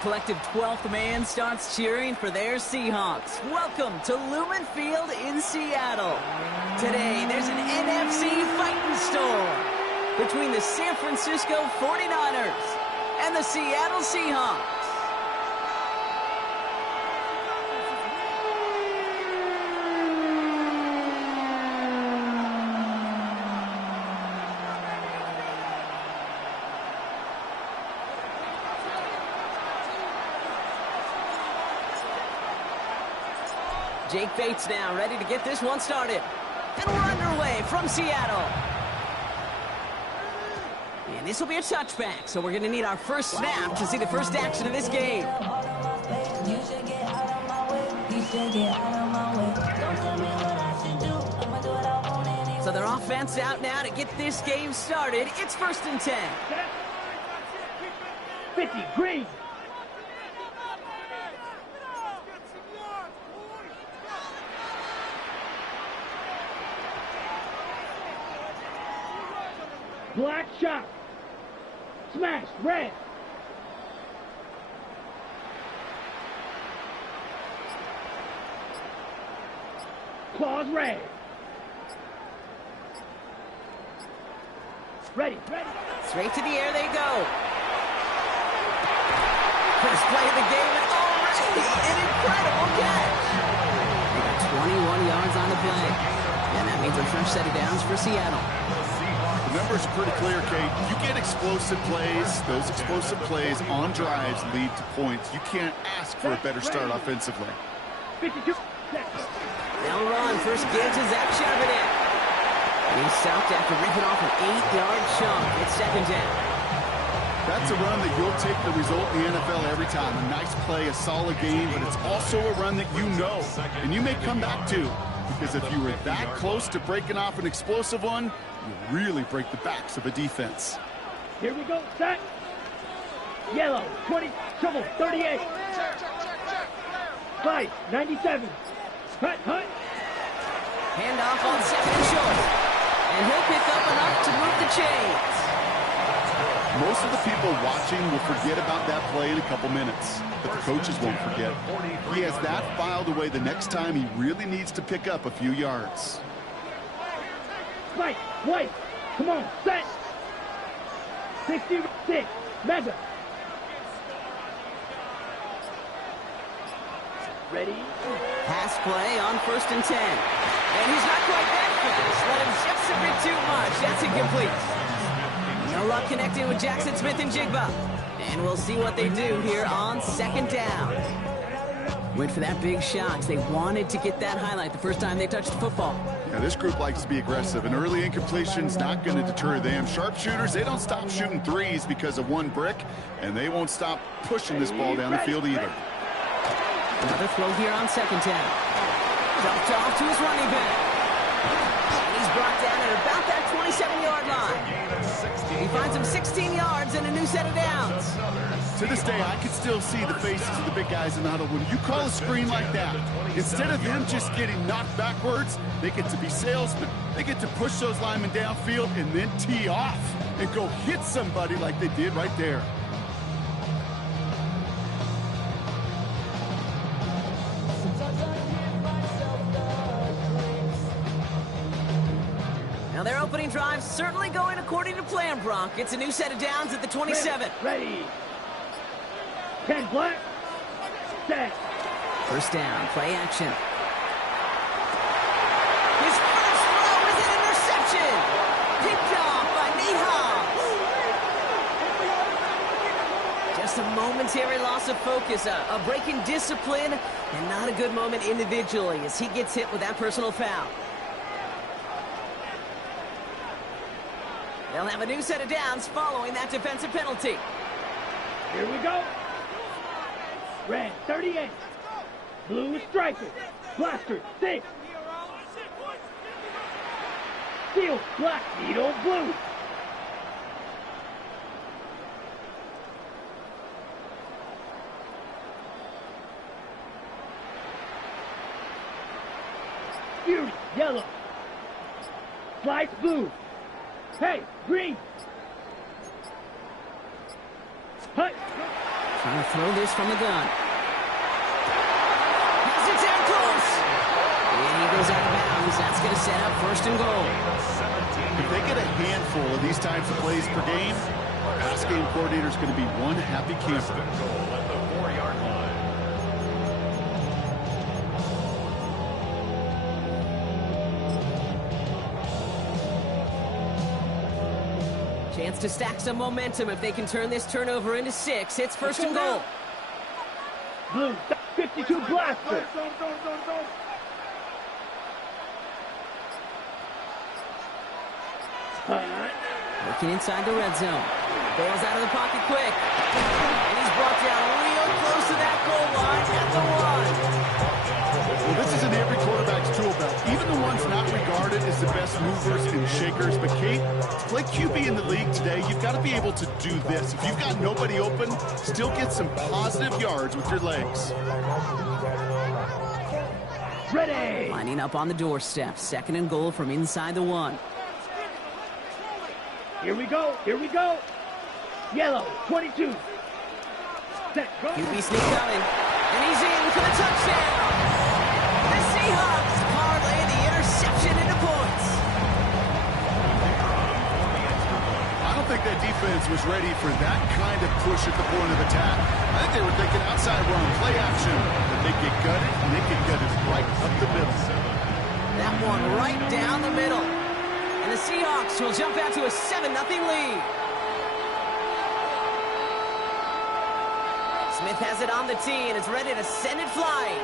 Collective 12th man starts cheering for their Seahawks. Welcome to Lumen Field in Seattle. Today, there's an NFC fighting storm between the San Francisco 49ers and the Seattle Seahawks. Jake Bates now ready to get this one started. And we're underway from Seattle. And this will be a touchback, so we're going to need our first snap to see the first action of this game. So their offense out now to get this game started. It's 1st and 10. 50, green. Black shot. Smash. Red. Claws red. Ready. Straight to the air they go. First play of the game and already an incredible catch. They got 21 yards on the play. And that means a fresh set of downs for Seattle. The numbers are pretty clear, Kate. You get explosive plays. Those explosive plays on drives lead to points. You can't ask for a better start offensively. 52. They'll run. First gives to Zach Charbonnet. And he's stopped after ripping off an 8-yard chunk. It's 2nd down. That's a run that you'll take the result in the NFL every time. A nice play, a solid game, but it's also a run that you know and you may come back to. Because if you were that close to breaking off an explosive one, you really break the backs of a defense. Here we go, set. Yellow, 20, trouble, 38. Fight, 97. Hut. Handoff on 2nd and short. And he'll pick up enough to move the chains. Most of the people watching will forget about that play in a couple minutes, but the coaches won't forget. He has that filed away the next time he really needs to pick up a few yards. Fight, white, come on, set. 66, mega. Ready? Pass play on 1st and 10. And he's not quite that fast. Let him just a bit too much. That's incomplete. No luck connecting with Jackson Smith and Jigba. And we'll see what they do here on 2nd down. Went for that big shot. They wanted to get that highlight the first time they touched the football. Now, this group likes to be aggressive. An early incompletion's not going to deter them. Sharpshooters, they don't stop shooting threes because of one brick, and they won't stop pushing this ball down the field either. Another throw here on 2nd down. Dumped off to his running back. And he's brought down at about that 27-yard line. He finds him 16 yards and a new set of downs. To this day, I can still see the faces of the big guys in the huddle. When you call a screen like that, instead of them just getting knocked backwards, they get to be salesmen. They get to push those linemen downfield and then tee off and go hit somebody like they did right there. Now their opening drive certainly going according to plan, Brock. It's a new set of downs at the 27. Ready. 10 black. Set. First down, play action. His first throw is an interception. Picked off by Nihal. Just a momentary loss of focus, a break in discipline, and not a good moment individually as he gets hit with that personal foul. They'll have a new set of downs following that defensive penalty. Here we go. Red, 38. Blue striker. Blaster, 6. Steel, black, needle, blue. Fury, yellow. Slice, blue. Hey, green. Hut. Trying to throw this from the gun. Has it down close. And he goes out of bounds. That's going to set up first and goal. If they get a handful of these types of plays per game, our pass game coordinator is going to be one happy camper. At the 4-yard line. Chance to stack some momentum if they can turn this turnover into 6. It's first and goal. Blue, 52 blaster. Looking inside the red zone. Bails out of the pocket quick. And he's brought down real close to that goal line at the 1. Well, this isn't every quarterback's tool belt. Even the ones not regarded as the best movers and shakers. But, Kate, to play QB in the league today, you've got to be able to do this. If you've got nobody open, still get some positive yards with your legs. Ready. Lining up on the doorstep. Second and goal from inside the 1. Here we go. Here we go. Yellow, 22. Set, go. QB sneak coming. And he's in for the touchdown. The Seahawks parlay the interception into points. I don't think that defense was ready for that kind of push at the point of attack. I think they were thinking outside run, play action. But they get gutted, and they get gutted right up the middle. That one right down the middle. And the Seahawks will jump out to a 7-0 lead. Smith has it on the tee and is ready to send it flying.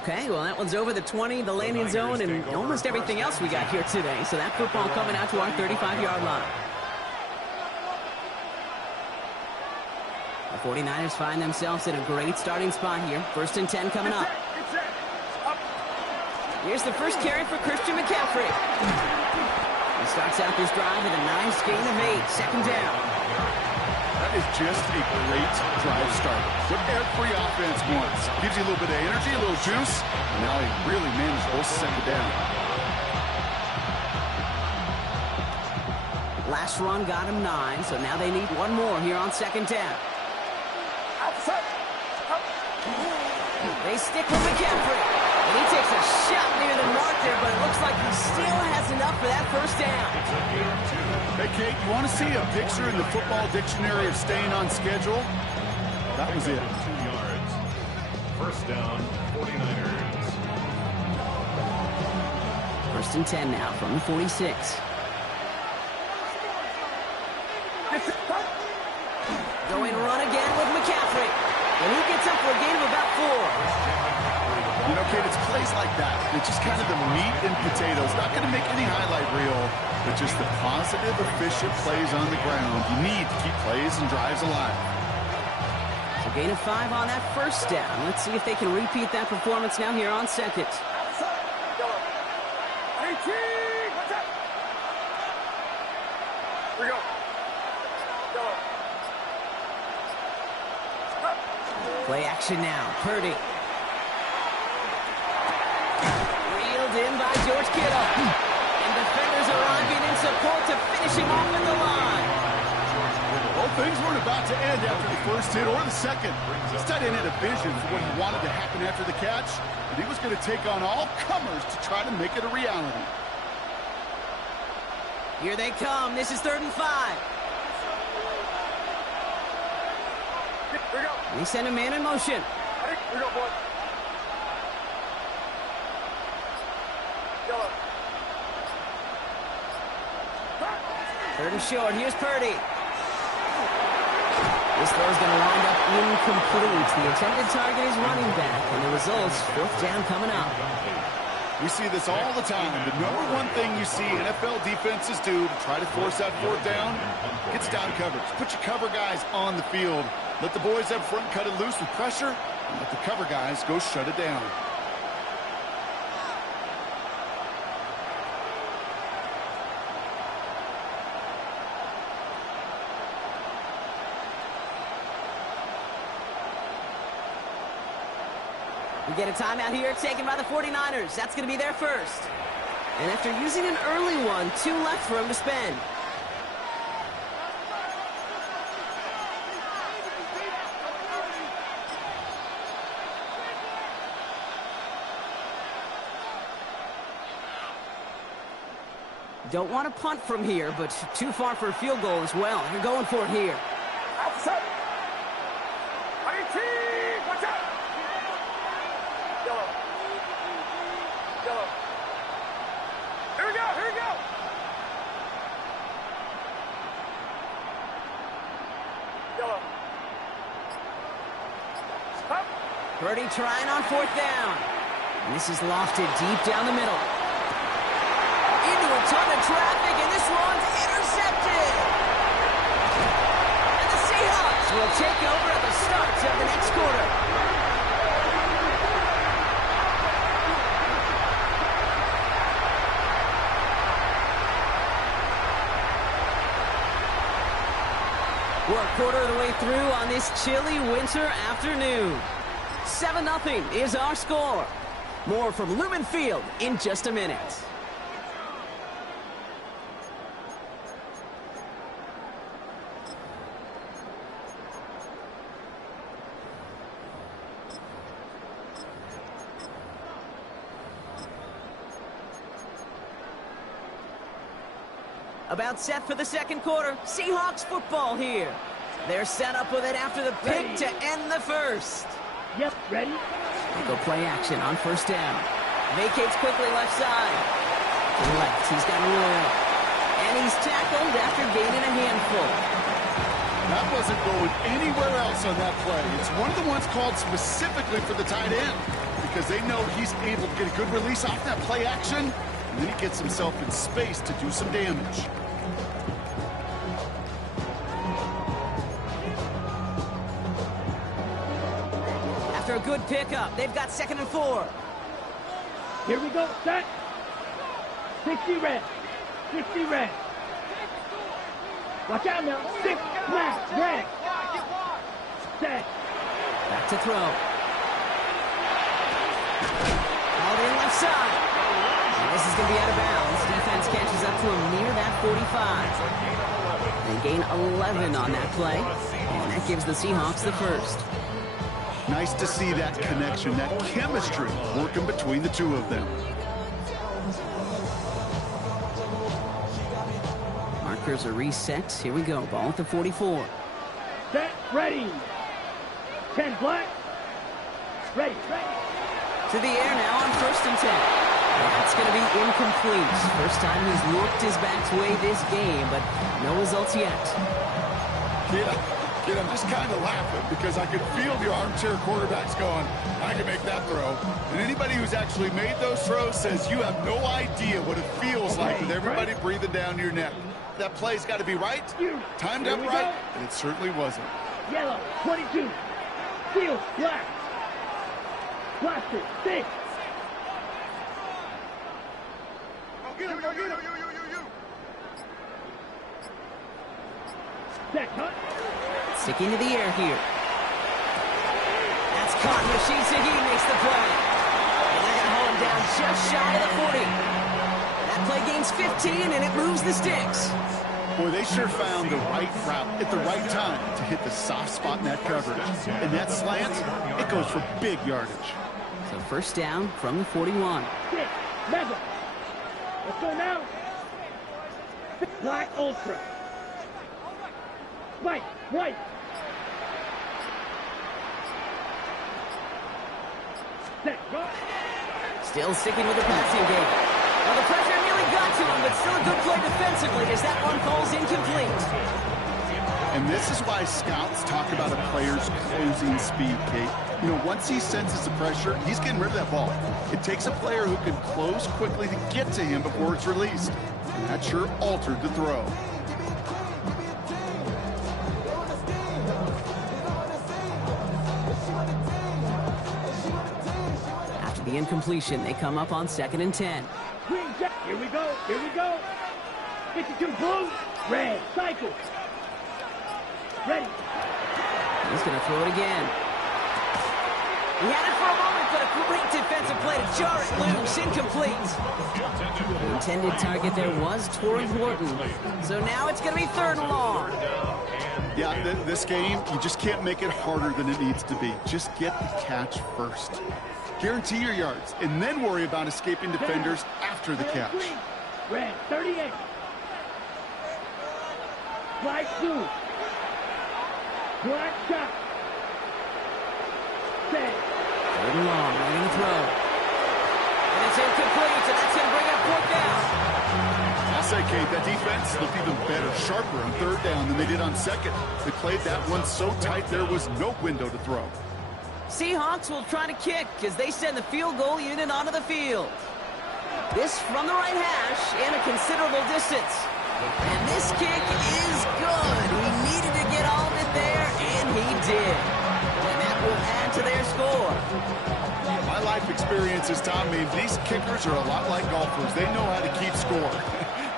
Okay, well, that one's over the 20, the landing zone, and almost everything else we got here today. So that football coming out to our 35-yard line. The 49ers find themselves in a great starting spot here. First and 10 coming up. Here's the first carry for Christian McCaffrey. He starts out this drive with a nice gain of 8. Second down. That is just a great drive starter. What every offense wants. Gives you a little bit of energy, a little juice. And now he really manageable second down. Last run got him 9, so now they need one more here on second down. They stick with McCaffrey. And he takes a shot near the mark there, but it looks like he still has enough for that first down. Hey, Kate, you want to see a picture in the football dictionary of staying on schedule? That was it. 2 yards. First down, 49ers. First and 10 now from the 46. Going run again with McCaffrey. And he gets up for a gain of about 4. You know, Kate, it's plays like that. It's just kind of the meat and potatoes. Not going to make any highlight reel, but just the positive, efficient plays on the ground. You need to keep plays and drives alive. So gain of 5 on that first down. Let's see if they can repeat that performance now here on second. Play action now. Purdy. Reeled in by George Kittle. And defenders arriving in support to finish him off at the line. Well, things weren't about to end after the first hit or the second. This tight end had a vision for what he wanted to happen after the catch, and he was going to take on all comers to try to make it a reality. Here they come. This is 3rd and 5. They send a man in motion. Third and short. Here's Purdy. This throw is going to wind up incomplete. The intended target is running back, and the results, 4th down coming up. We see this all the time. The number one thing you see NFL defenses do to try to force that 4th down, gets down coverage. Put your cover guys on the field. Let the boys up front cut it loose with pressure, and let the cover guys go shut it down. We get a timeout here taken by the 49ers. That's going to be their first. And after using an early one, 2 left for him to spend. don't want to punt from here, but too far for a field goal as well. You're going for it here. Outside. Watch out. Yellow. Yellow. Here we go. Here we go. Yellow. Stop. Purdy trying on 4th down. And this is lofted deep down the middle. Into a ton of traffic, and this one's intercepted. And the Seahawks will take over at the start of the next quarter. We're a quarter of the way through on this chilly winter afternoon. 7-0 is our score. More from Lumen Field in just a minute. About set for the second quarter. Seahawks football here. They're set up with it after the pick to end the first. Yep, ready? They go play action on 1st down. Vacates quickly left side. Left, he's got Royal. And he's tackled after gaining a handful. That wasn't going anywhere else on that play. It's one of the ones called specifically for the tight end because they know he's able to get a good release off that play action, and then he gets himself in space to do some damage. After a good pickup, they've got 2nd and 4. Here we go. Set. 60 red. 60 red. Watch out now. 6 flat red. Set. Back to throw. All in left side. And this is going to be out of bounds. Defense catches up to him near that 45. They gain 11 on that play. And that gives the Seahawks the first. Nice to see that connection, that chemistry working between the two of them. Markers are reset. Here we go. Ball at the 44. Set. Ready. 10 black. Ready. Ready. To the air now on 1st and 10. That's going to be incomplete. First time he's looked his back's way this game, but no results yet. Kid, I'm just kind of laughing because I can feel the armchair quarterbacks going, I can make that throw. And anybody who's actually made those throws says you have no idea what it feels like with everybody breathing down your neck. That play's got to be right, timed up right, and it certainly wasn't. Yellow. 22. Field. Black. Blaster. 6. Go get him, go get him. Set. Cut. Sticking to the air here. That's caught. Rashid Shaheed makes the play. And they're going to hold him down just shy of the 40. That play gains 15, and it moves the sticks. Boy, they sure found the right route at the right time to hit the soft spot in that coverage. And that slant, it goes for big yardage. So 1st down from the 41. 6. Level. Let's go now. Black Ultra. White. White. Set. Go. Still sticking with the passing game. Well, the pressure nearly got to him, but still a good play defensively as that one falls incomplete. And this is why scouts talk about a player's closing speed, Kate. You know, once he senses the pressure, he's getting rid of that ball. It takes a player who can close quickly to get to him before it's released. And that sure altered the throw. After the incompletion, they come up on 2nd and 10. Green jack. Here we go. Here we go. 52 blue. Red. Cycle. Ready. He's going to throw it again. He had it for a moment, but a great defensive play to jar it loose. Incomplete. The intended target there was Torrance Wharton. So now it's going to be 3rd and long. Yeah, this game, you just can't make it harder than it needs to be. Just get the catch first. Guarantee your yards, and then worry about escaping defenders after the catch. Red, 38. Slide two. Black shot. Set. Third and long, ready to throw. And it's incomplete, so that's going to bring up fourth down. I'll say, Kate, that defense looked even better, sharper on third down than they did on second. They played that one so tight there was no window to throw. Seahawks will try to kick as they send the field goal unit onto the field. This from the right hash and a considerable distance. And this kick is good. He needed to get all of it there, and he did. And that will add to their score. My life experience has taught me these kickers are a lot like golfers. They know how to keep score.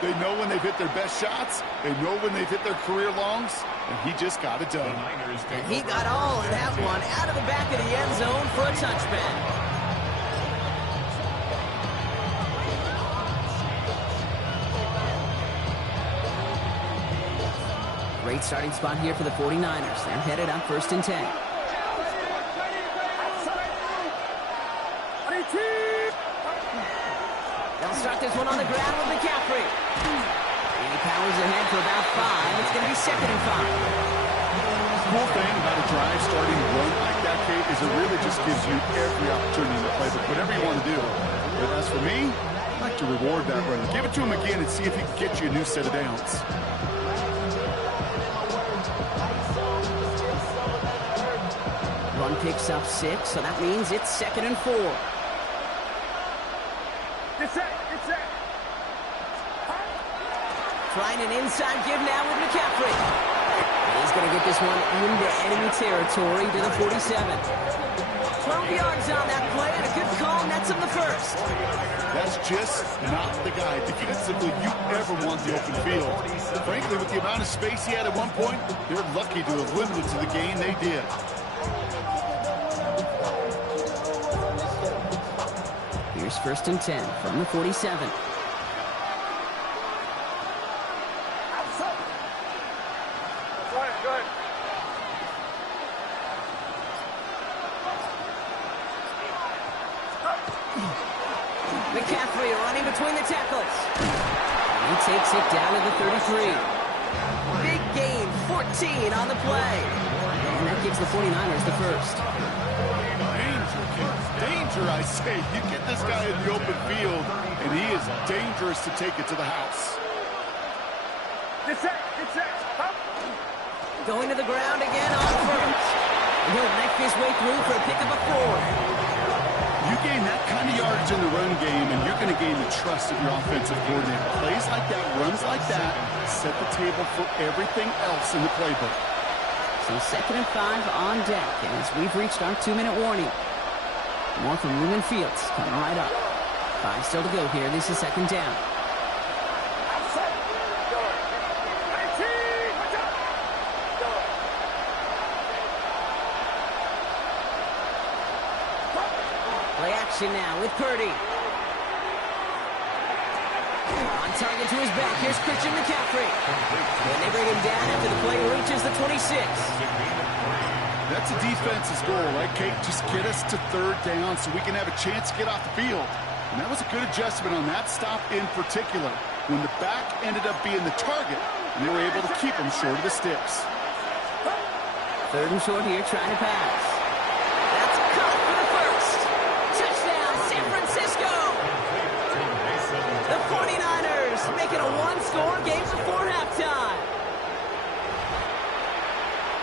They know when they've hit their best shots. They know when they've hit their career longs. And he just got it done. And he got all of that one out of the back of the end zone for a touchback. Great starting spot here for the 49ers. They're headed up 1st and 10. They'll start this one on the ground with McCaffrey. And he powers ahead for about 5. It's going to be 2nd and 5. Cool thing about a drive starting run like that, Kate, is it really just gives you every opportunity to play whatever you want to do. But as for me, I like to reward that run. Give it to him again and see if he can get you a new set of downs. Run picks up 6, so that means it's 2nd and 4. Trying an inside give now with McCaffrey. And he's going to get this one into enemy territory to the 47. 12 yards on that play, and a good call nets him the first. That's just not the guy defensively you ever want the open field. Frankly, with the amount of space he had at one point, they're lucky to have limited to the gain they did. Here's 1st and 10 from the 47. McCaffrey running between the tackles. He takes it down to the 33. Big gain, 14 on the play. And that gives the 49ers the first. Danger, I say. You get this guy in the open field, and he is dangerous to take it to the house. Going to the ground again on 1st. And he'll knife his way through for a pickup of 4. You gain that kind of yardage in the run game, and you're going to gain the trust of your offensive coordinator. Plays like that, runs like that, set the table for everything else in the playbook. So 2nd and 5 on deck as we've reached our 2-minute warning. More from Lumen Fields coming right up. 5 still to go here. This is 2nd down. Play action now with Purdy. On target to his back. Here's Christian McCaffrey. And they bring him down after the play reaches the 26. That's a defense's goal, right, Kate? Just get us to 3rd down so we can have a chance to get off the field. And that was a good adjustment on that stop in particular, when the back ended up being the target, and they were able to keep him short of the sticks. 3rd and short here, trying to pass. That's caught for the first. Touchdown, San Francisco! The 49ers making a one-score game before halftime.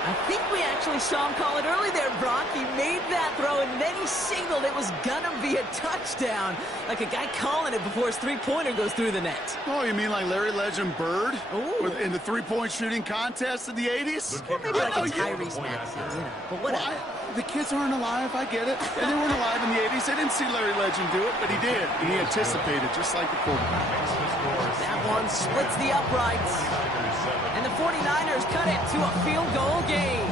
I think we actually saw him call it early there, Brock. He made that throw, and then he signaled it was going to be a touchdown. Like a guy calling it before his three-pointer goes through the net. Oh, you mean like Larry Legend Bird in the three-point shooting contest in the 80s? Well, maybe like a Tyrese Maxey, but whatever. Well, the kids aren't alive, I get it. And they weren't alive in the 80s. They didn't see Larry Legend do it, but he did. And he anticipated, just like the quarterback. That one splits the uprights. And the 49ers cut it to a field goal game.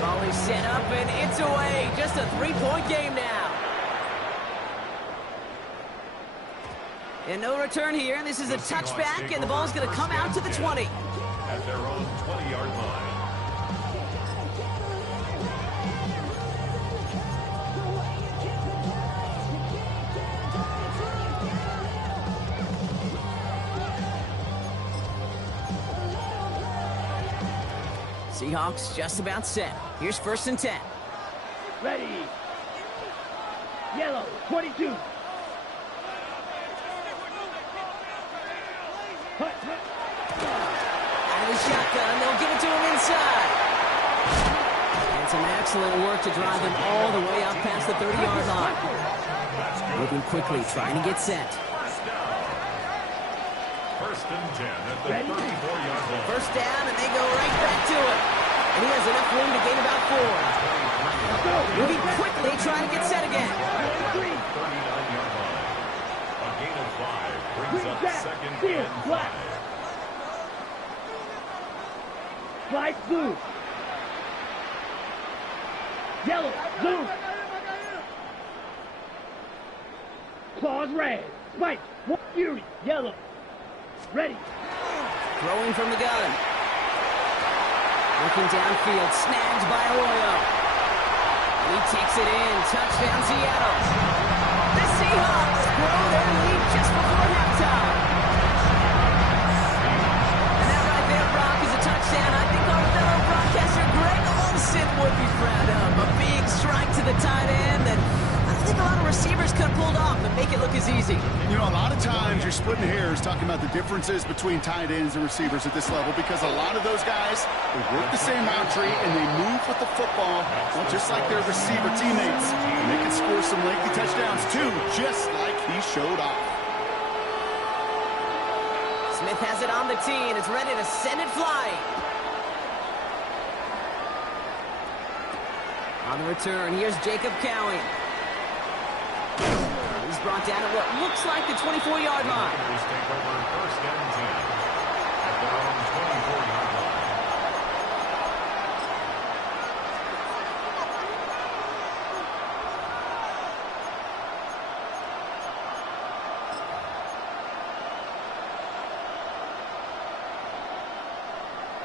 Ball is set up and it's away. Just a 3-point game now. And no return here. This is a touchback, and the ball's going to come out to the 20. at their own 20-yard line. Seahawks just about set. Here's 1st and 10. Ready. Yellow, 22. Out of the shotgun, they'll give it to him inside. And some excellent work to drive them all the way up past the 30-yard line. Moving quickly, trying to get set. 1st and 10 at the 34-yard line. First down, and they go right back to it. And he has enough room to gain about 4. Moving quickly, trying to get set again. 39-yard line. A gain of 5 brings up 2nd and 5. Flag blue. Yellow, blue. Claws red. Spike, fury, yellow. Ready. Throwing from the gun. Looking downfield, snagged by Arroyo. He takes it in, touchdown Seattle. The Seahawks grow their lead just before halftime. And that right there, Brock, is a touchdown I think our fellow broadcaster Greg Olson would be proud of. A big strike to the tight end that I don't think a lot of receivers could have pulled off and make it look as easy. You know, a lot of times you're splitting hairs talking about the differences between tight ends and receivers at this level because a lot of those guys, they work the same route tree and they move with the football, well, just like their receiver teammates. And they can score some lengthy touchdowns too, just like he showed off. Smith has it on the tee and is ready to send it flying. On the return, here's Jacob Cowie. He's brought down at what looks like the 24-yard line. Take over 1st and 10 at their own 24-yard line.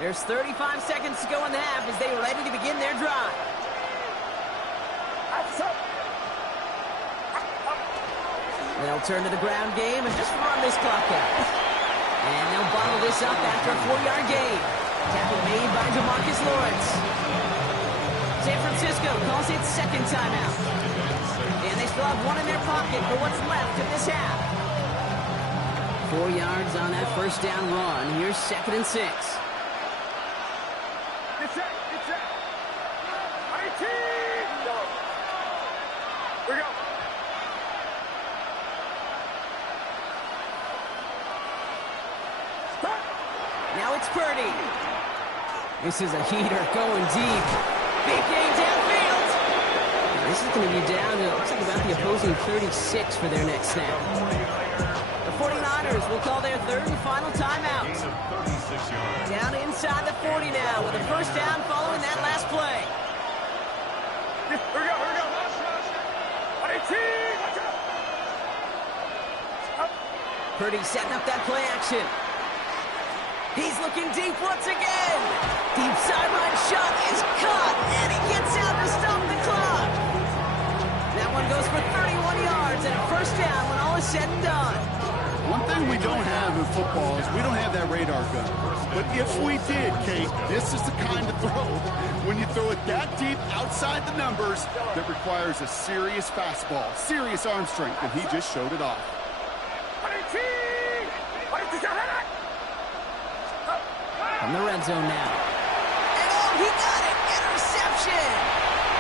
There's 35 seconds to go in the half as they are ready to begin their drive. They'll turn to the ground game and just run this clock out. And they'll bottle this up after a 4-yard gain. Tackle made by DeMarcus Lawrence. San Francisco calls it 2nd timeout. And they still have 1 in their pocket for what's left of this half. 4 yards on that 1st down run. Here's 2nd and 6. It's set. Here we go. Now it's Purdy. This is a heater going deep. Big gain downfield. This is going to be down to, it looks like about the opposing 36 for their next snap. The 49ers will call their 3rd and final timeout. Down inside the 40 now with a 1st down following that last play. Here we go. Purdy setting up that play action. He's looking deep once again. Deep sideline shot is caught, and he gets out to stop the clock. That one goes for 31 yards and a 1st down when all is said and done. One thing we don't have in football is we don't have that radar gun. But if we did, Kate, this is the kind of throw, when you throw it that deep outside the numbers, that requires a serious fastball, serious arm strength, and he just showed it off. From the red zone now. And oh, he got it! Interception!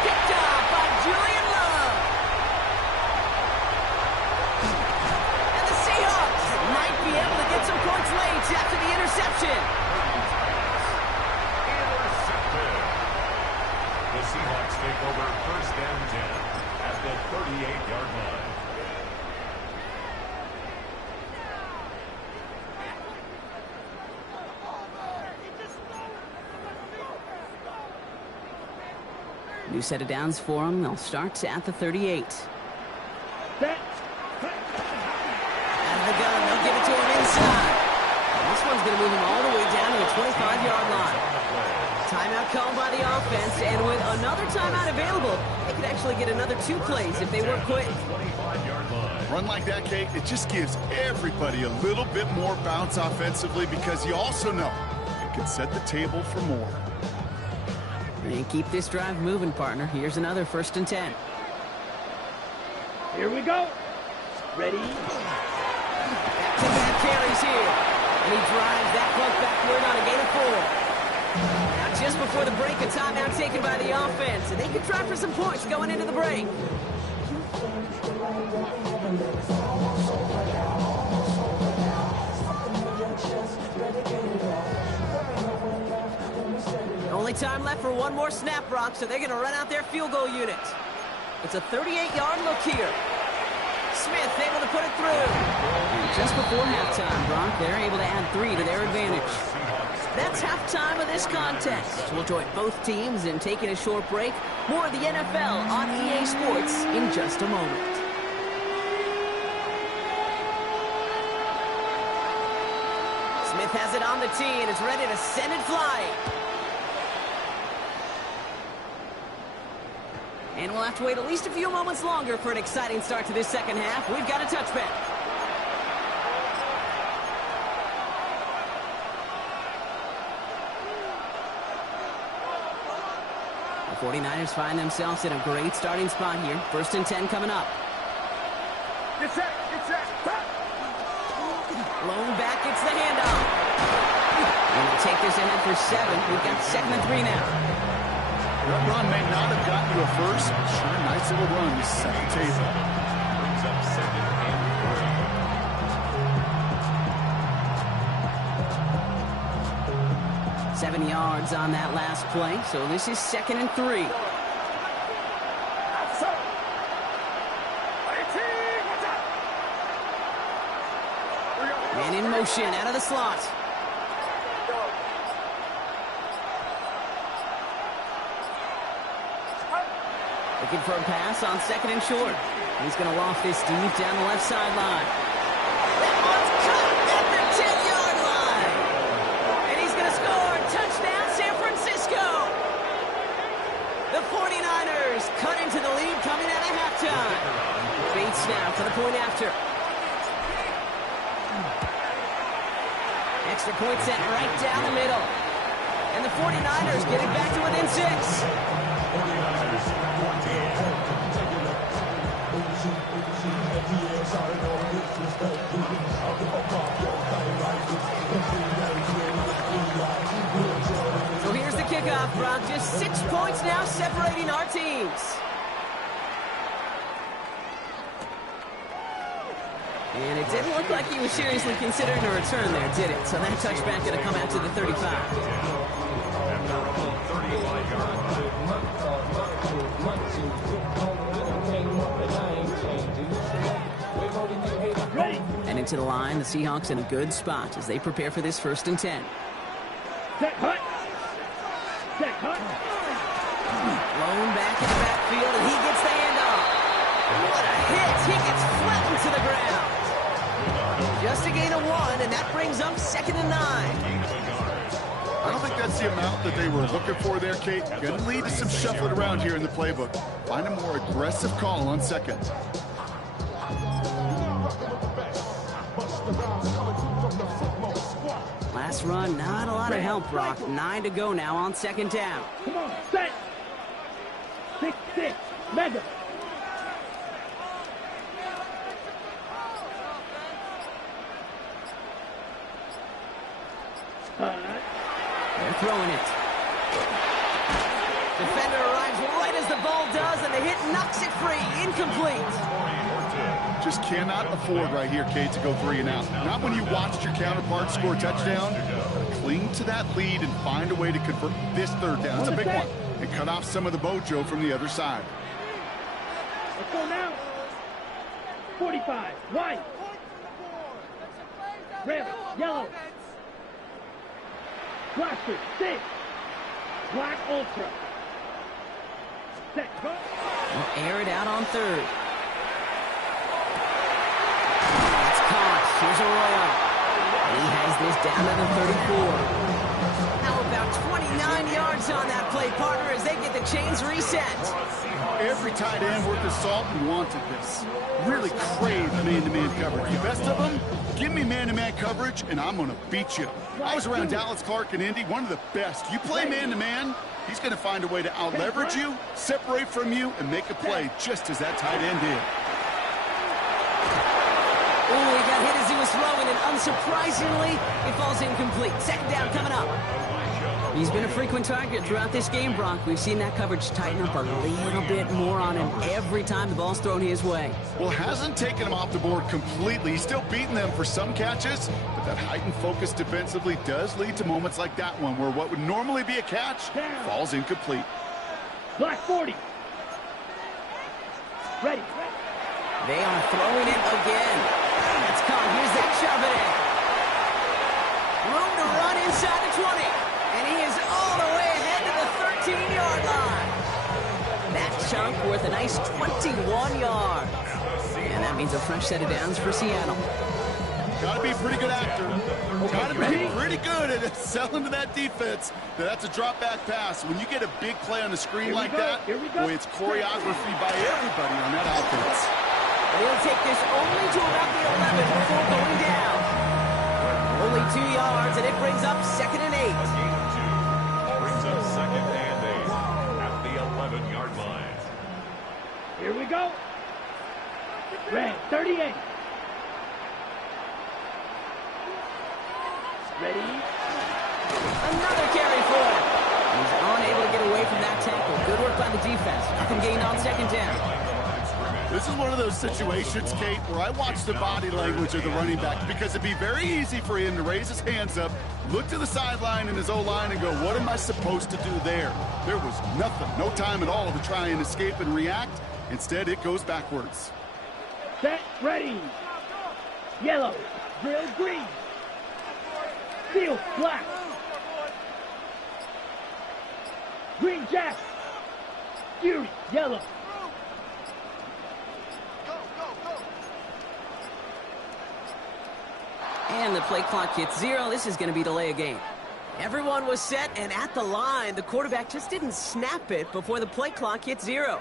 Picked up by Julian Love. And the Seahawks might be able to get some points late after the interception. Intercepted. The Seahawks take over 1st and 10 at the 38-yard line. New set of downs for them. They'll start at the 38. Set. Out of the gun, they'll give it to him inside. This one's going to move him all the way down to the 25-yard line. Timeout called by the offense, and with another timeout available, they could actually get another 2 plays if they work quick. Run like that, Kate, it just gives everybody a little bit more bounce offensively because you also know it can set the table for more. And keep this drive moving, partner. Here's another 1st and 10. Here we go. Ready? Back-to-back carries here. And he drives that punt backward on a gain of 4. Now, just before the break, a timeout taken by the offense. And they can try for some points going into the break. Only time left for one more snap, Brock, so they're going to run out their field goal unit. It's a 38-yard look here. Smith able to put it through. And just before halftime, Brock, they're able to add 3 to their advantage. That's halftime of this contest. We'll join both teams in taking a short break. More of the NFL on EA Sports in just a moment. Smith has it on the tee and is ready to send it flying. And we'll have to wait at least a few moments longer for an exciting start to this second half. We've got a touchback. The 49ers find themselves in a great starting spot here. 1st and 10 coming up. Get set. Blown back, gets the handoff. And we'll take this ahead for 7. We've got 2nd and 3 now. That run may not have gotten you a first. Sure, nice little run to set the table. Brings up 2nd and 3. 7 yards on that last play, so this is 2nd and 3. Man in motion out of the slot. Looking for a pass on 2nd and short. He's going to loft this deep down the left sideline. That one's caught at the 10-yard line. And he's going to score. Touchdown, San Francisco. The 49ers cut into the lead coming out of halftime. Bates now for the point after. Extra point set right down the middle. And the 49ers get it back to within 6. So here's the kickoff, Brock. Just 6 points now separating our teams. And it didn't look like he was seriously considering a return there, did it? So that touchback going to come out to the 35. And into the line, the Seahawks in a good spot as they prepare for this 1st and 10. Set cut. Blown back in the backfield, and he gets the handoff. What a hit! He gets flattened to the ground. Just a gain of 1, and that brings up 2nd and 9. I don't think that's the amount that they were looking for there, Kate. Going to lead to some shuffling around here in the playbook. Find a more aggressive call on 2nd. Last run, not a lot of help, Brock. 9 to go now on 2nd down. Come on, set. 6-6, mega. They're throwing it. Defender arrives right as the ball does, and the hit knocks it free. Incomplete. Just cannot afford right here, Kate, to go 3 and out. Not when you watched your counterpart score a touchdown. Cling to that lead and find a way to convert this 3rd down. It's a big one. And cut off some of the mojo from the other side. Let's go now. 45, white. Red, yellow. Blaster, 6. Black ultra. Set, go. We'll air it out on 3rd. That's caught. Here's Arroyo. And he has ease this down to the 34. How about 29 yards on that play, partner, as they get the chains reset? Every tight end worth his salt and wanted this. Really craved man-to-man coverage. The best of them, give me man-to-man coverage, and I'm going to beat you. I was around Dallas Clark and Indy, one of the best. You play man-to-man, he's going to find a way to out-leverage you, separate from you, and make a play just as that tight end did. Oh, he got hit as he was throwing, and unsurprisingly, it falls incomplete. Second down coming up. He's been a frequent target throughout this game, Brock. We've seen that coverage tighten up a little bit more on him every time the ball's thrown his way. Well, hasn't taken him off the board completely. He's still beating them for some catches, but that heightened focus defensively does lead to moments like that one where what would normally be a catch falls incomplete. Black 40. Ready. They are throwing it again. It's caught. Here's that shove it in. Room to run inside the 20. And he is all the way ahead to the 13-yard line. That chunk worth a nice 21 yards. And that means a fresh set of downs for Seattle. Got to be a pretty good actor. Got to be pretty good at selling to that defense. That's a drop-back pass. When you get a big play on the screen like that, boy, it's choreography by everybody on that offense. They'll take this only to about the 11 before going down. Only 2 yards, and it brings up 2nd and 8. Brings up 2nd and 8 at the 11-yard line. Here we go. Red 38. Ready. Another carry for him. He's unable to get away from that tackle. Good work by the defense. Nothing gained on 2nd down. This is one of those situations, Kate, where I watch the body language of the running back because it'd be very easy for him to raise his hands up, look to the sideline in his O-line and go, what am I supposed to do there? There was nothing, no time at all to try and escape and react. Instead, it goes backwards. Set, ready. Yellow, drill green. Field black. Green jack. Fury, yellow. And the play clock hits 0. This is going to be delay a game. Everyone was set and at the line. The quarterback just didn't snap it before the play clock hit 0.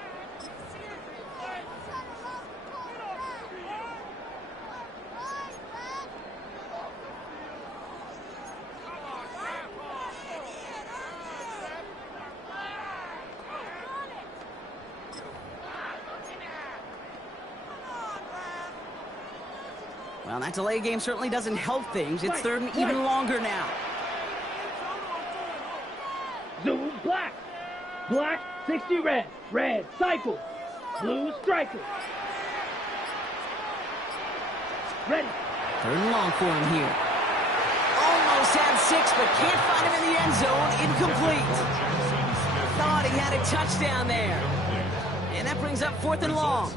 Well, that delay game certainly doesn't help things. It's 3rd and even longer now. Zoom black. Black 60 red. Red cycle. Blue striker. Ready. 3rd and long for him here. Almost had 6, but can't find him in the end zone. Incomplete. Thought he had a touchdown there. And that brings up 4th and long.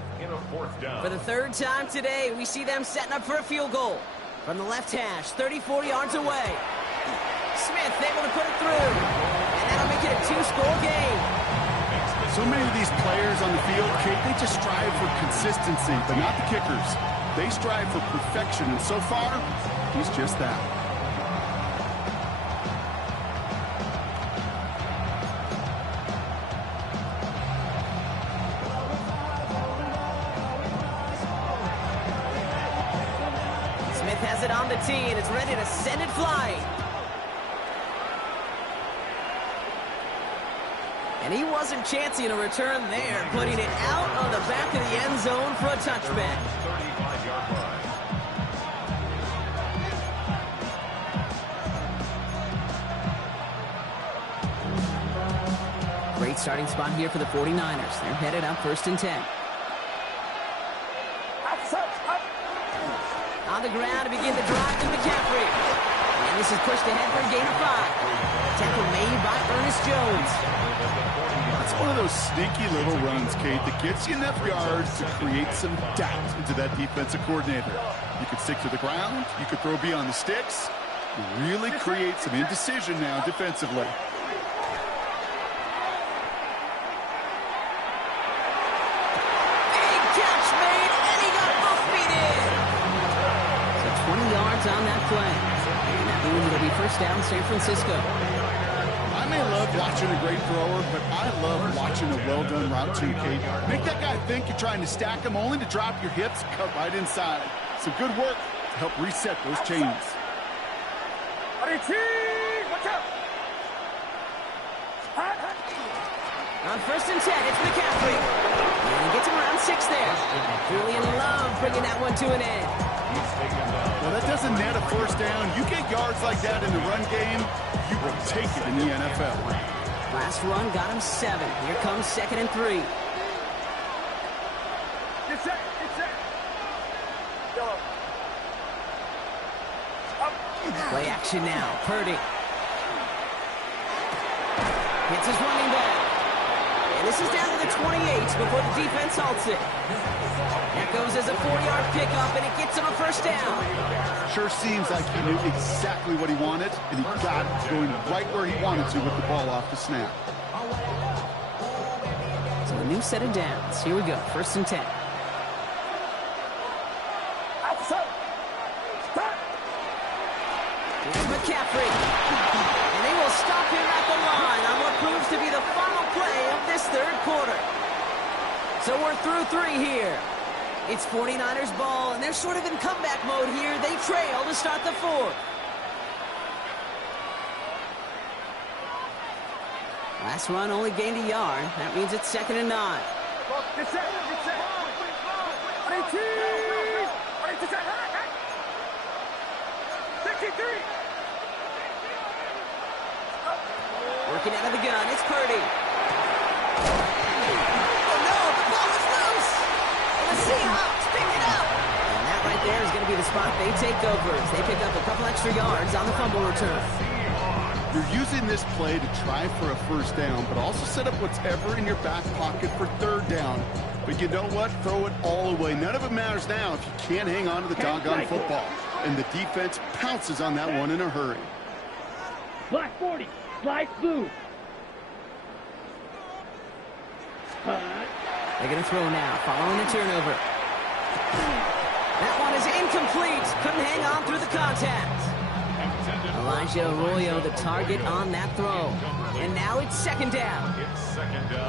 For the 3rd time today, we see them setting up for a field goal. From the left hash, 34 yards away. Smith able to put it through. And that'll make it a 2-score game. So many of these players on the field, Kate, they just strive for consistency, but not the kickers. They strive for perfection, and so far, he's just that. Has it on the tee, and it's ready to send it flying. And he wasn't chancing a return there, putting it out on the back of the end zone for a touchback. 35-yard line. Great starting spot here for the 49ers. They're headed up 1st and 10. On the ground to begin the drive to McCaffrey. And this is pushed ahead for a gain of 5. Tackle made by Ernest Jones. It's one of those sneaky little runs, Kate, that gets you enough yards to create some doubt into that defensive coordinator. You could stick to the ground. You could throw beyond the sticks. Really create some indecision now defensively. yards on that play. And that means it'll be first down San Francisco. I may love watching a great thrower, but I love watching a well-done route too, Kate. Make that guy think you're trying to stack him only to drop your hips, cut right inside. Some good work to help reset those chains. Watch out! On first and 10, it's McCaffrey. And he gets him around 6 there. Julian Love bringing that one to an end. Well, that doesn't net a first down. You get yards like that in the run game, you will take it in the NFL. Last run got him 7. Here comes 2nd and 3. Get set! Yellow. Play action now. Purdy. Hits his running back. And this is down to the 28 before the defense halts it. That goes as a 4-yard pickup, and it gets him a first down. Sure seems like he knew exactly what he wanted, and he got it going right where he wanted to with the ball off the snap. So a new set of downs. Here we go. First and 10. Here's McCaffrey. And they will stop him at the line on what proves to be the final play of this third quarter. So we're through 3 here. It's 49ers ball, and they're sort of in comeback mode here. They trail to start the 4th. Last run only gained a yard. That means it's 2nd and 9. Get set! 63! Working out of the gun, it's Purdy. Oh no, the ball is loose! And the Seahawks pick it up! And that right there is going to be the spot they take over as they pick up a couple extra yards on the fumble return. You're using this play to try for a first down, but also set up whatever in your back pocket for 3rd down. But you know what? Throw it all away. None of it matters now if you can't hang on to the doggone football. And the defense pounces on that one in a hurry. Black 40, slide blue. They're going to throw now, following the turnover. That one is incomplete. Couldn't hang on through the contact. Elijah Arroyo, the target on that throw. And now it's 2nd down.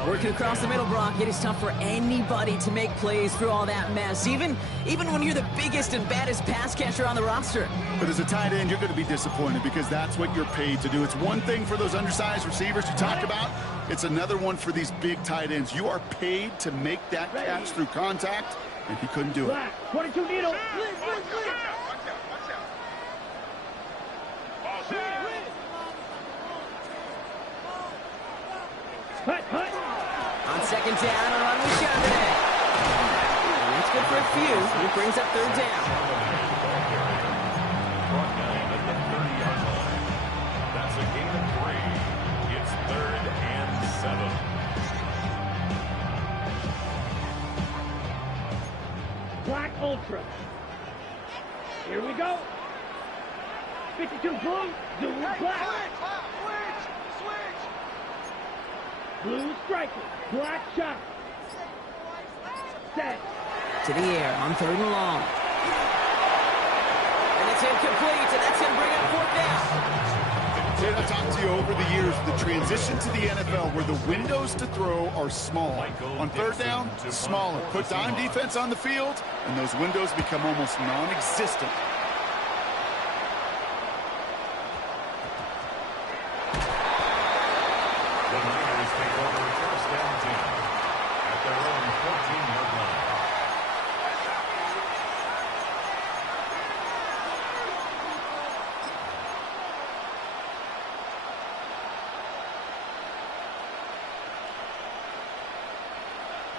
Working across the middle, Brock, it is tough for anybody to make plays through all that mess, even when you're the biggest and baddest pass catcher on the roster. But as a tight end, you're going to be disappointed because that's what you're paid to do. It's one thing for those undersized receivers you talked about. It's another one for these big tight ends. You are paid to make that catch through contact, and he couldn't do it. Black 22 needle. Hut. On 2nd down, a run with Charbonnet. And that's good for a few. It brings up 3rd down. That's a gain of 3. It's 3rd and 7. Black Ultra. Here we go. 52 blue, blue black. Blue striker, black shot. Set. To the air on 3rd and long. And it's incomplete, and that's going to bring up 4th down. Ted, I've talked to you over the years, the transition to the NFL where the windows to throw are small. On 3rd down, smaller. Put dime defense on the field, and those windows become almost non-existent. The Niners take over first down 10 at their own 14-yard line.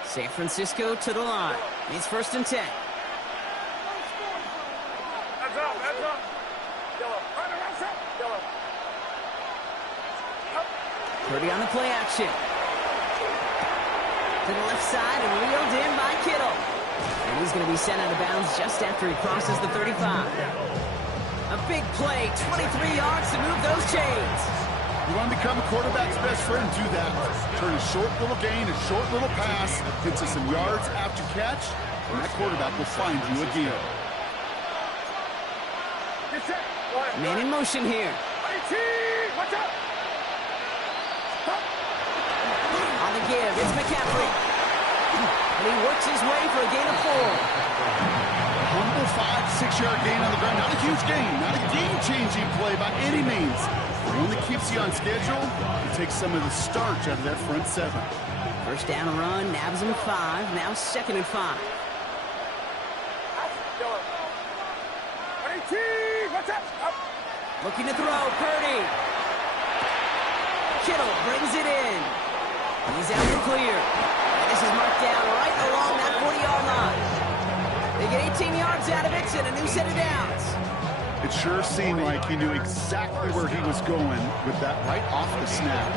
San Francisco to the line. It's 1st and 10. Heads up. Yellow. Yellow. Purdy on the play action. To the left side and reeled in by Kittle. And he's going to be sent out of bounds just after he crosses the 35. A big play, 23 yards to move those chains. You want to become a quarterback's best friend, do that. Turn a short little gain, a short little pass into some yards after catch, and that quarterback will find you again. Get set. Man in motion here. Watch out. On the give, it's McCaffrey. And he works his way for a gain of 4. Humble 5-6-yard gain on the ground. Not a huge gain, not a game-changing play by any means. The one that keeps you on schedule and takes some of the starch out of that front 7. First down run, nabs him 5. Now 2nd and 5. Looking to throw, Purdy. Kittle brings it in. He's out for clear. And this is marked down right along that 40-yard line. They get 18 yards out of it and a new set of downs. It sure seemed like he knew exactly where he was going with that right off the snap.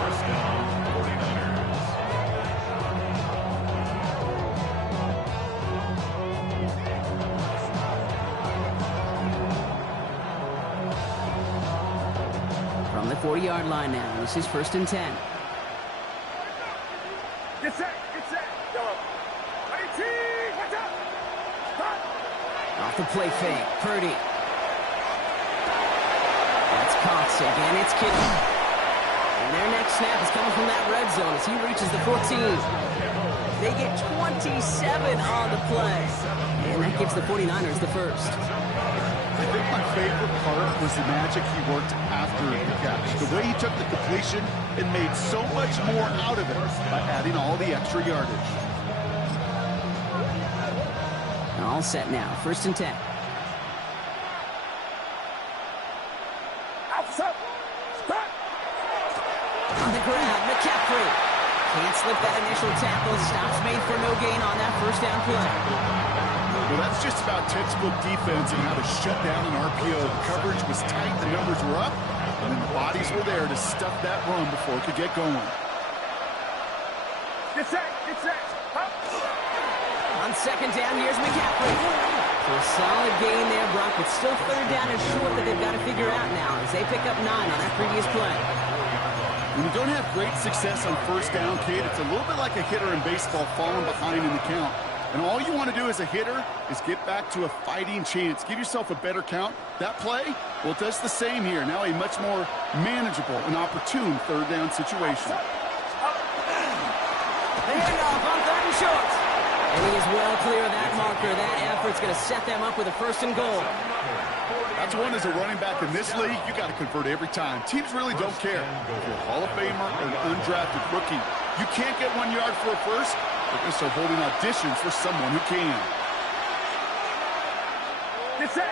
First down, 49ers. From the 40-yard line now, this is 1st and 10. Get set. Yellow. 18. Watch out. Stop. Off the play fake, Purdy. That's Cox again, it's Kittle. And their next snap is coming from that red zone as he reaches the 14. They get 27 on the play. And that gives the 49ers the first. I think my favorite part was the magic he worked after the catch. The way he took the completion and made so much more out of it by adding all the extra yardage. All set now, 1st and 10. Outside. Stop. On the ground, McCaffrey. Can't slip that initial tackle. Stops made for no gain on that 1st down play. Well, that's just about textbook defense and how to shut down an RPO. The coverage was tight, the numbers were up, and then the bodies were there to stuff that run before it could get going. Get set. Up. On 2nd down, here's McCaffrey. So a solid gain there, Brock, but still 3rd down is short that they've got to figure out now as they pick up 9 on that previous play. When you don't have great success on 1st down, Kate, it's a little bit like a hitter in baseball falling behind in the count. And all you want to do as a hitter is get back to a fighting chance. Give yourself a better count. That play, well, it does the same here. Now a much more manageable and opportune 3rd down situation. The handoff on 3rd and short. And he is well clear of that marker. That effort's going to set them up with a 1st and goal. That's one as a running back in this league, you got to convert every time. Teams really don't care. If you're a Hall of Famer or an undrafted rookie, you can't get 1 yard for a first. They're going to start holding auditions for someone who can. Get set.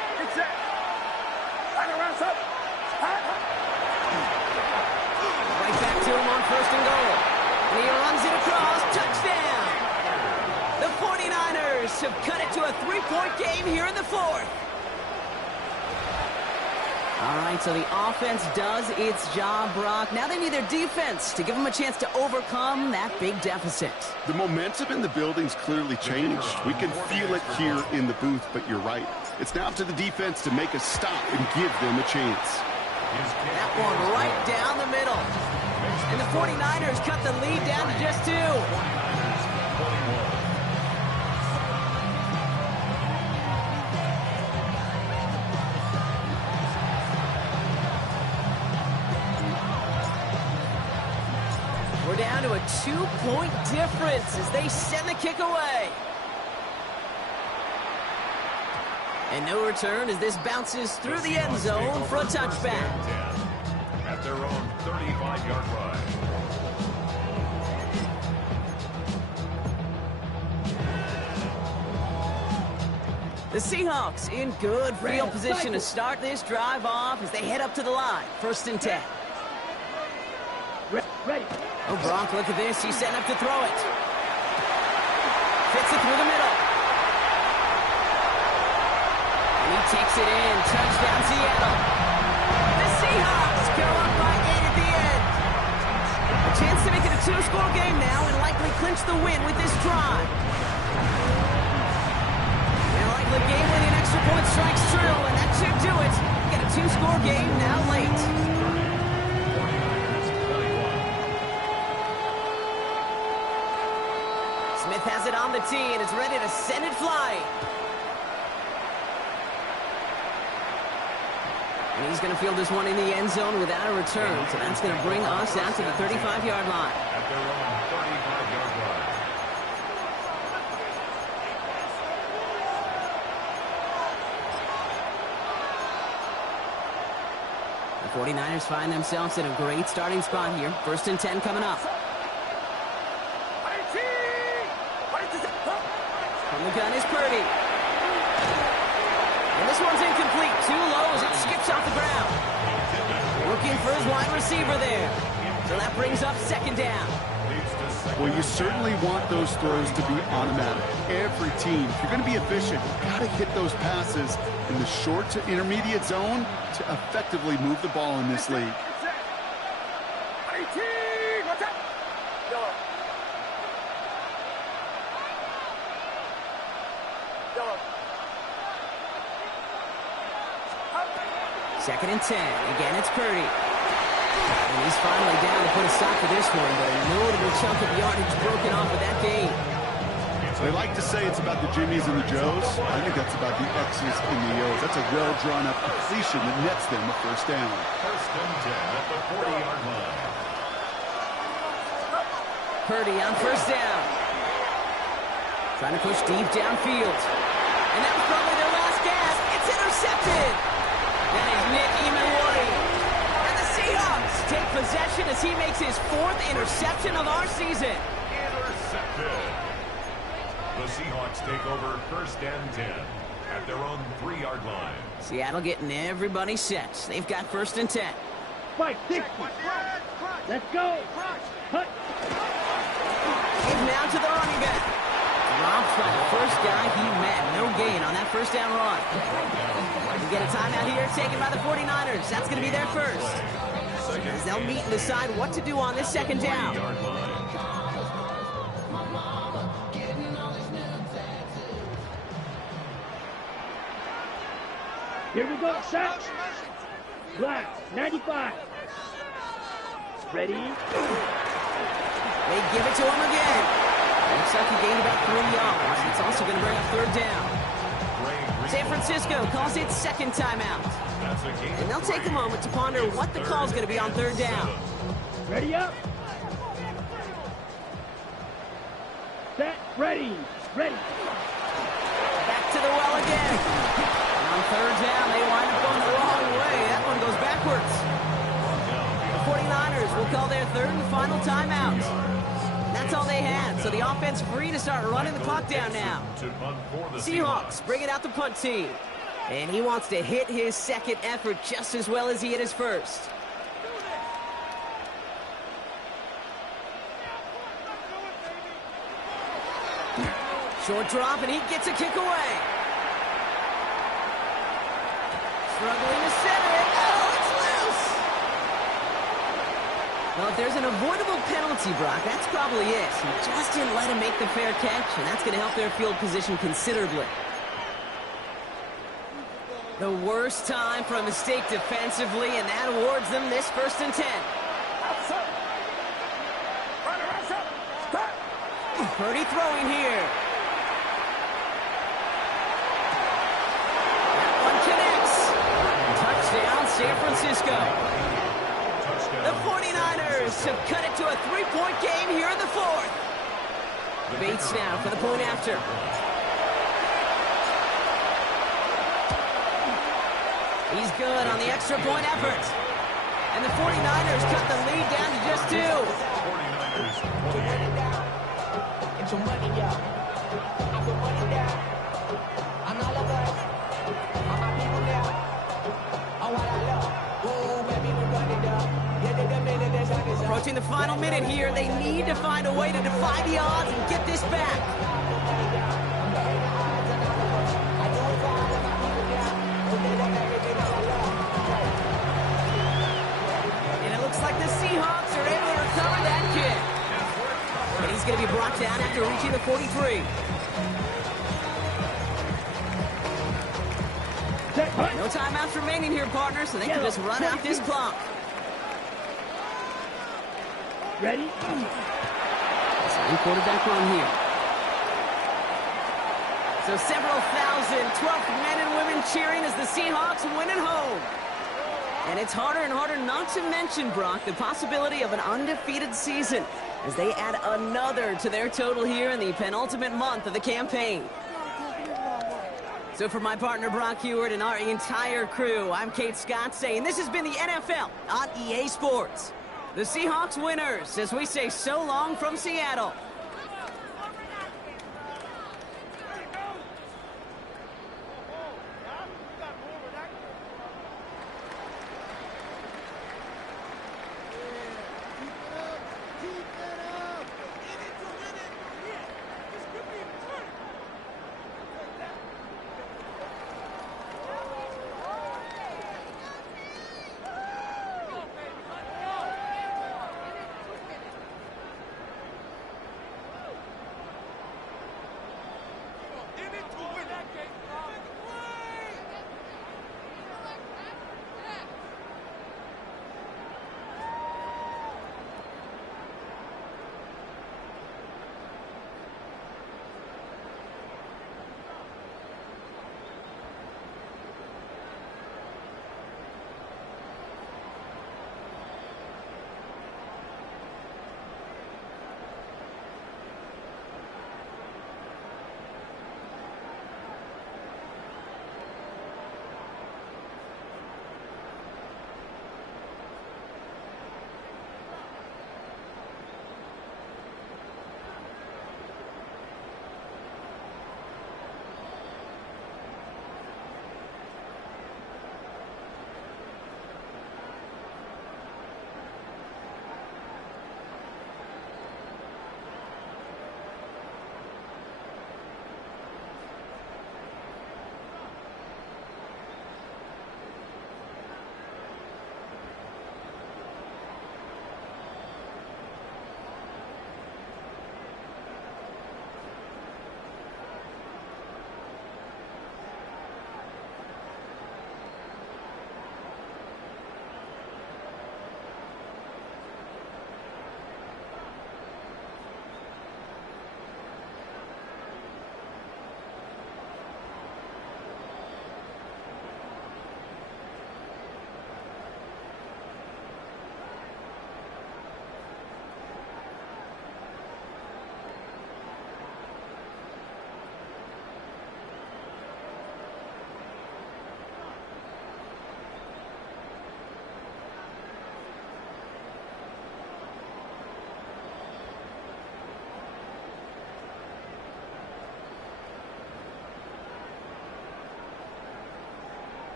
Right around, son. Right back to him on 1st and goal. And he runs it across. Touchdown. The 49ers have cut it to a 3-point game here in the 4th. All right, so the offense does its job, Brock. Now they need their defense to give them a chance to overcome that big deficit. The momentum in the building's clearly changed. We can feel it here in the booth, but you're right. It's now up to the defense to make a stop and give them a chance. That one right down the middle. And the 49ers cut the lead down to just 2. We're down to a 2-point difference as they send the kick away. And no return as this bounces through the end zone for a touchback. At their own 35-yard line. The Seahawks in good field position to start this drive off as they head up to the line. 1st and 10. Ready. Oh, Gronk, look at this. He's setting up to throw it. Fits it through the middle. And he takes it in. Touchdown, Seattle. The Seahawks go up by 8 at the end. A chance to make it a 2-score game now and likely clinch the win with this drive. And likely game-winning extra point strikes true, and that should do it. Get a 2-score game now late. Smith has it on the tee and is ready to send it flying. And he's going to field this one in the end zone without a return. So that's going to bring us out to the 35-yard line. At their own 35-yard line. The 49ers find themselves in a great starting spot here. 1st and 10 coming up. From the gun is Purdy. And this one's incomplete. Too low as it skips off the ground. Looking for his wide receiver there. So that brings up 2nd down. Well, you certainly want those throws to be automatic. Every team, if you're going to be efficient, you've got to hit those passes in the short to intermediate zone to effectively move the ball in this league. Second and 10. Again, it's Purdy. And he's finally down to put a stop to this one, but a notable chunk of yardage broken off of that game. They like to say it's about the Jimmies and the Joes. I think that's about the X's and the O's. That's a well-drawn-up completion that nets them a 1st down. 1st and 10 at the 40-yard line. Purdy on 1st down. Trying to push deep downfield. And that was probably their last gasp. It's intercepted. That is Nick Imanwari. And the Seahawks take possession as he makes his 4th interception of our season. Intercepted. The Seahawks take over 1st and 10 at their own 3-yard line. Seattle getting everybody set. They've got 1st and 10. Fight 60. Let's go. Hut. Give now to the running back. Dropped by the first guy he met. No gain on that 1st down run. We get a timeout here taken by the 49ers. That's going to be their first. As they'll meet and decide what to do on this 2nd down. Here we go, set. Black, 95. Ready? They give it to him again. Looks like he gained about 3 yards. It's also going to bring up 3rd down. San Francisco calls it 2nd timeout. And they'll take a moment to ponder what the call is going to be on 3rd down. Ready up. Set, ready. Ready. Back to the well again. And on 3rd down, they wind up going the wrong way. That one goes backwards. The 49ers will call their 3rd and final timeout. That's all they had, so the offense free to start running the clock down now. Seahawks bringing out the punt team. And he wants to hit his 2nd effort just as well as he hit his 1st. Short drop, and he gets a kick away. Struggling to center it. Oh, it's loose! Well, if there's an avoidable penalty, Brock, that's probably it. He just didn't let him make the fair catch, and that's going to help their field position considerably. The worst time for a mistake defensively, and that awards them this 1st and 10. Purdy throwing here. That one connects. Touchdown, San Francisco. The 49ers have cut it to a 3-point game here in the 4th. Bates now for the point after. He's good on the extra point effort. And the 49ers cut the lead down to just 2. 49ers 28. Get your money up. I put money down. I'm not a bus. I'm my people now. Oh, what I love. Ooh, baby, we run it up. Approaching the final minute here, they need to find a way to defy the odds and get this back. And it looks like the Seahawks are able to recover that kick. And he's going to be brought down after reaching the 43. No timeouts remaining here, partner, so they can just run out this clock. Ready? Same quarterback run here. So several thousand 12th men and women cheering as the Seahawks win at home. And it's harder and harder not to mention, Brock, the possibility of an undefeated season as they add another to their total here in the penultimate month of the campaign. So for my partner Brock Heward and our entire crew, I'm Kate Scott saying this has been the NFL on EA Sports. The Seahawks winners as we say so long from Seattle.